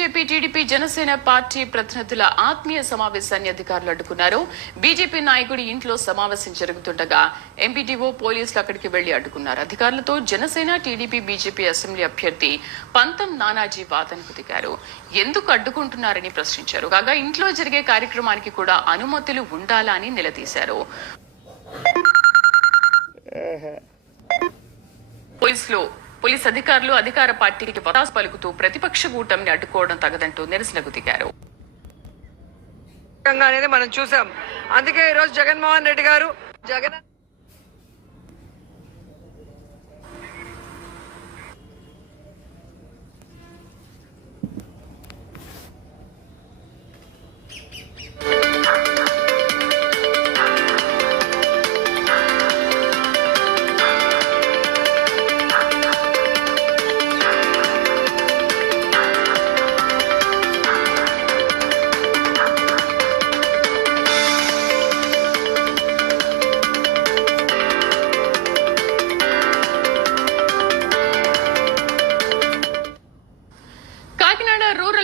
BJP TDP Janasena party ప్రతినిధుల ఆత్మీయ సమావేశాన్ని అధికారులు అడ్డుకున్నారు. బీజేపీ నాయకుడి ఇంట్లో సమావేశం జరుగుతుండగా ఎంపీటీఓ పోలీసులు అక్కడికి వెళ్లి అడ్డుకున్నారు. అధికారులతో జనసేన టీడీపీ బీజేపీ అసెంబ్లీ అభ్యర్థి పంతం నానాజీ వాదనకు దిగారు. ఎందుకు అడ్డుకుంటున్నారని ప్రశ్నించారు. కాగా ఇంట్లో జరిగే కార్యక్రమానికి కూడా అనుమతులు ఉండాలా అని నిలదీశారు. పోలీస్ అధికారులు అధికార పార్టీకి వత్తాసు పలుకుతూ ప్రతిపక్ష కూటమిని అడ్డుకోవడం తగదంటూ నిరసనకు దిగారు. అనేది మనం చూసాం. అందుకే ఈరోజు జగన్మోహన్ రెడ్డి గారు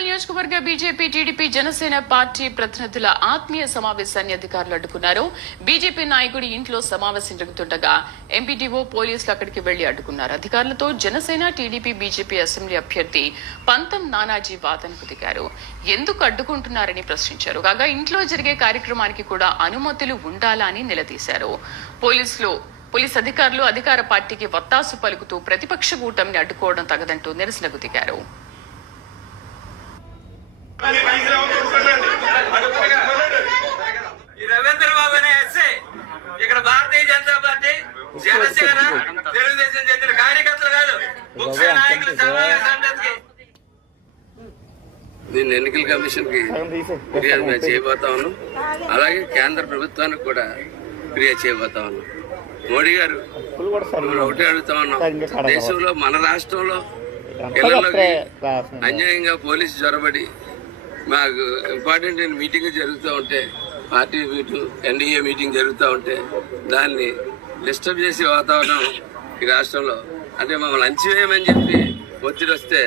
నియోజకవర్గ బీజేపీ టీడీపీ జనసేన పార్టీ ప్రతినిధుల ఆత్మీయ సమావేశాన్ని అధికారులు అడ్డుకున్నారు. బీజేపీ నాయకుడి ఇంట్లో సమావేశం జరుగుతుండగా ఎంపీటీఓ పోలీసులు అక్కడికి వెళ్లి అడ్డుకున్నారు. అధికారులతో జనసేన టీడీపీ బీజేపీ అసెంబ్లీ అభ్యర్థి పంతం నానాజీ వాదనకు దిగారు. ఎందుకు అడ్డుకుంటున్నారని ప్రశ్నించారు. కాగా ఇంట్లో జరిగే కార్యక్రమానికి కూడా అనుమతులు ఉండాలా అని నిలదీశారు. పోలీస్ అధికారులు అధికార పార్టీకి వత్తాసు పలుకుతూ ప్రతిపక్ష కూటమిని అడ్డుకోవడం తగదంటూ నిరసనకు దిగారు. రవీంద్ర బాబు అనే ఎస్ఐ ఇక్కడ భారతీయ జనతా పార్టీ జనసేన తెలుగుదేశం చెందిన కార్యకర్తలు కాదు, ముఖ్య నాయకులు సమావేశానికి దీన్ని ఎన్నికల కమిషన్ కి ఫిర్యాదు మేము చేయబోతా ఉన్నాం. అలాగే కేంద్ర ప్రభుత్వానికి కూడా ఫిర్యాదు చేయబోతా ఉన్నాం. మోడీ గారు ఒకటే అడుగుతా ఉన్నాం, దేశంలో మన రాష్ట్రంలో ఇళ్లలోకి అన్యాయంగా పోలీసు జొరబడి మాకు ఇంపార్టెంట్ మీటింగ్ జరుగుతూ ఉంటే, పార్టీ మీటింగ్ ఎన్డీఏ మీటింగ్ జరుగుతూ ఉంటే దాన్ని డిస్టర్బ్ చేసే వాతావరణం ఈ రాష్ట్రంలో. అంటే మమ్మల్ని అంచివేయమని చెప్పి ఒత్తిడి వస్తే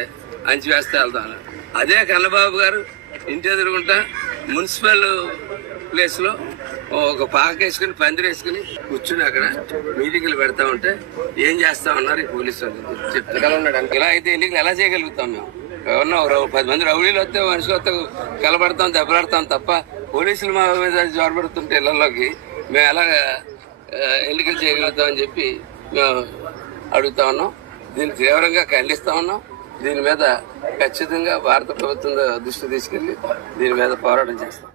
అంచివేస్తే వెళ్తాను. అదే కన్నబాబు గారు ఇంటి ఎదురుకుంటా మున్సిపల్ ప్లేస్లో ఒక పాకేసుకుని పందిరేసుకుని కూర్చుని అక్కడ మీటింగ్లు పెడతా ఉంటే ఏం చేస్తా ఉన్నారు ఈ పోలీసు వాళ్ళు చెప్తారు. ఇలా అయితే ఎన్నికలు ఎలా చేయగలుగుతాం మేము? ఎవరన్నా 10 మంది రౌడీలు వస్తే మనుషులు వస్తే కలబడతాం, దెబ్బలాడతాం తప్ప పోలీసులు మా మీద జోరబడుతుంటే ఇళ్లలోకి మేము ఎలా ఎన్నికలు చేయగలుగుతామని చెప్పి మేము అడుగుతా ఉన్నాం. దీన్ని తీవ్రంగా ఖండిస్తా ఉన్నాం. దీని మీద ఖచ్చితంగా భారత ప్రభుత్వం దృష్టి తీసుకెళ్లి దీని మీద పోరాటం చేస్తాం.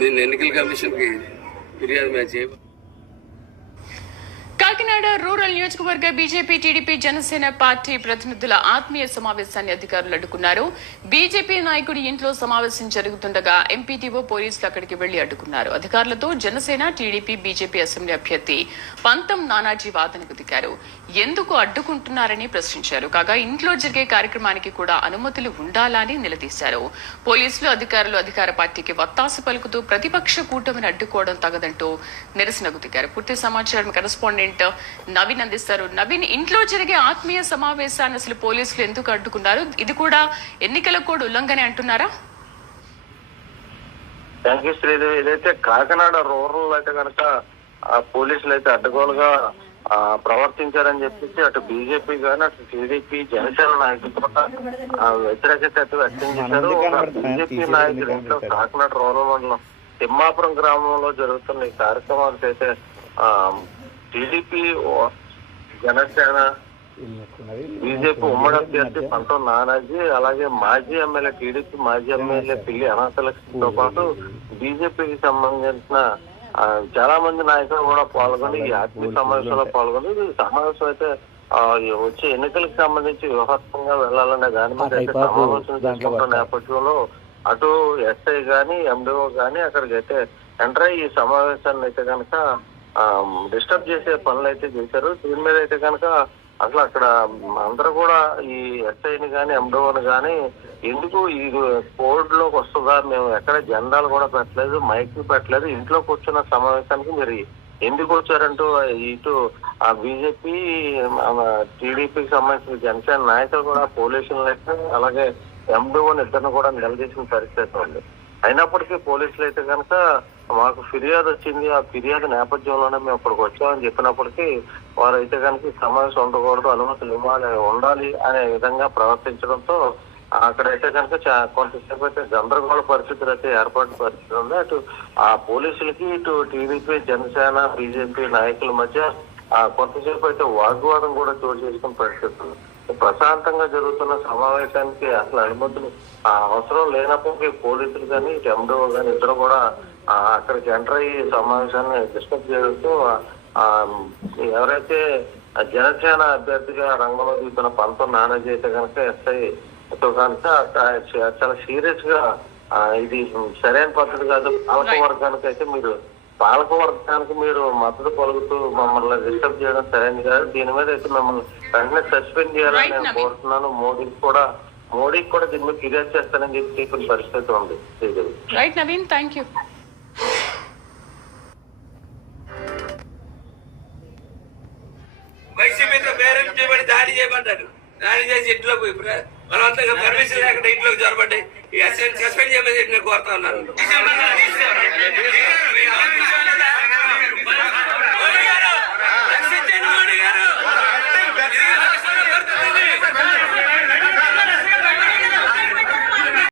దీన్ని ఎన్నికల కమిషన్ కి ఫిర్యాదు మేము చేయబోతున్నాం. కాకినాడ రూరల్ నియోజకవర్గ బీజేపీ టీడీపీ జనసేన పార్టీ ప్రతినిధుల ఆత్మీయ సమావేశాన్ని అధికారులు అడ్డుకున్నారు. బీజేపీ నాయకుడి ఇంట్లో సమావేశం జరుగుతుండగా ఎంపీటీఓ పోలీసులు అక్కడికి వెళ్లి అడ్డుకున్నారు. అధికారులతో జనసేన టీడీపీ బీజేపీ అసెంబ్లీ అభ్యర్థి పంతం నానాజీ వాదనకు దిగారు. ఎందుకు అడ్డుకుంటున్నారని ప్రశ్నించారు. కాగా ఇంట్లో జరిగే కార్యక్రమానికి కూడా అనుమతులు ఉండాలా అని నిలదీశారు. పోలీసులు అధికారులు అధికార పార్టీకి వత్తాసు పలుకుతూ ప్రతిపక్ష కూటమిని అడ్డుకోవడం తగదంటూ నిరసనకు దిగారు. పూర్తి సమాచారం కరెస్పాండెంట్ నవీన్ అందిస్తారు. నవీన్, ఇంట్లో జరిగే ఆత్మీయ సమావేశాన్ని అసలు పోలీసులు ఎందుకు అడ్డుకున్నారు? ఇది కూడా ఎన్నికల కోడ్ ఉల్లంఘనే అంటున్నారా? Thank you Sridevi. ఇదైతే కాకినాడ రూరల్ అయితే కనుక పోలీసులు అయితే అడ్డగోలుగా ప్రవర్తించారని చెప్పేసి అటు బీజేపీ కానీ అటు టీడీపీ జనసేన నాయకులు కూడా వ్యతిరేకత అయితే వ్యక్తం చేశారు. బీజేపీ నాయకులు ఇంట్లో కాకినాడ రూరల్ మండలం తిమ్మాపురం గ్రామంలో జరుగుతున్న ఈ కార్యక్రమానికి అయితే టీడీపీ జనసేన బీజేపీ ఉమ్మడి అభ్యర్థి పంతం నానాజీ, అలాగే మాజీ ఎమ్మెల్యే టీడీపీ మాజీ ఎమ్మెల్యే పిల్లి అనంతలక్ష్మితో పాటు బీజేపీకి సంబంధించిన చాలా మంది నాయకులు కూడా పాల్గొని ఈ ఆత్మీయ సమావేశంలో పాల్గొని ఈ సమావేశం అయితే వచ్చే ఎన్నికలకు సంబంధించి వ్యూహాత్మకంగా వెళ్లాలనే దాని మీద అయితే సమావేశం చేసుకుంటున్న నేపథ్యంలో అటు ఎస్ఐ గాని ఎండిఓ గాని అక్కడికి అయితే ఎంటర్ అయ్యి ఈ సమావేశాన్ని అయితే కనుక డిస్టర్బ్ చేసే పనులు అయితే చేశారు. దీని మీద అయితే కనుక అసలు అక్కడ అందరూ కూడా ఈ ఎస్ఐని కానీ ఎండిఓని కానీ ఎందుకు ఈ కోడ్ లోకి వస్తుందా, మేము ఎక్కడ జెండాలు కూడా పెట్టలేదు, మైక్ పెట్టలేదు, ఇంట్లో కూర్చున్న సమావేశానికి మీరు ఎందుకు వచ్చారంటూ ఇటు ఆ బీజేపీ టీడీపీకి సంబంధించిన జనసేన నాయకులు కూడా పోలీసులు అలాగే ఎండోని ఇద్దరిని కూడా నిలదీసిన పరిస్థితి ఉంది. అయినప్పటికీ పోలీసులు అయితే కనుక మాకు ఫిర్యాదు వచ్చింది, ఆ ఫిర్యాదు నేపథ్యంలోనే మేము ఇక్కడికి వచ్చామని చెప్పినప్పటికీ వారైతే కనుక సమావేశం ఉండకూడదు, అనుమతులు ఉండాలి అనే విధంగా ప్రవర్తించడంతో అక్కడైతే కనుక కొంతసేపు అయితే గందరగోళ పరిస్థితులు అయితే ఏర్పాటు పరిస్థితి ఉంది. అటు ఆ పోలీసులకి ఇటు టీడీపీ జనసేన బీజేపీ నాయకుల మధ్య కొంతసేపు అయితే వాగ్వాదం కూడా చోటు చేసుకున్న పరిస్థితి ఉంది. ప్రశాంతంగా జరుగుతున్న సమావేశానికి అసలు అనుమతులు అవసరం లేనప్పటికీ పోలీసులు కానీ ఇటు ఎండో కానీ ఇద్దరు కూడా అక్కడికి ఎంటర్ అయ్యి సమావేశాన్ని డిస్టర్బ్ చేయడంతో ఎవరైతే జనసేన అభ్యర్థిగా రంగంలో దిగుతున్న పంతం నానాజీ అయితే కనుక ఎస్ఐ కనుక చాలా సీరియస్ గా ఇది సరైన పద్ధతి కాదు, పాలక వర్గానికి మీరు మద్దతు పలుకుతూ మమ్మల్ని డిస్టర్బ్ చేయడం సరైనది కాదు, దీని మీద అయితే మిమ్మల్ని వెంటనే సస్పెండ్ చేయాలని నేను కోరుతున్నాను. మోడీకి కూడా దీని మీద ఫిర్యాదు చేస్తానని చెప్పి చెప్పిన పరిస్థితి ఉంది. Right Naveen, thank you. వైసీపీతో బేరం చేయబడి దాడి చేయమంటారు, దాడి చేసి ఇంట్లోకి పోయి బలవంతంగా పర్మిషన్ లేకుండా ఇంట్లోకి జొరబడ్డాయి. ఈ సస్పెండ్ చేయమని కోరుతా ఉన్నారు.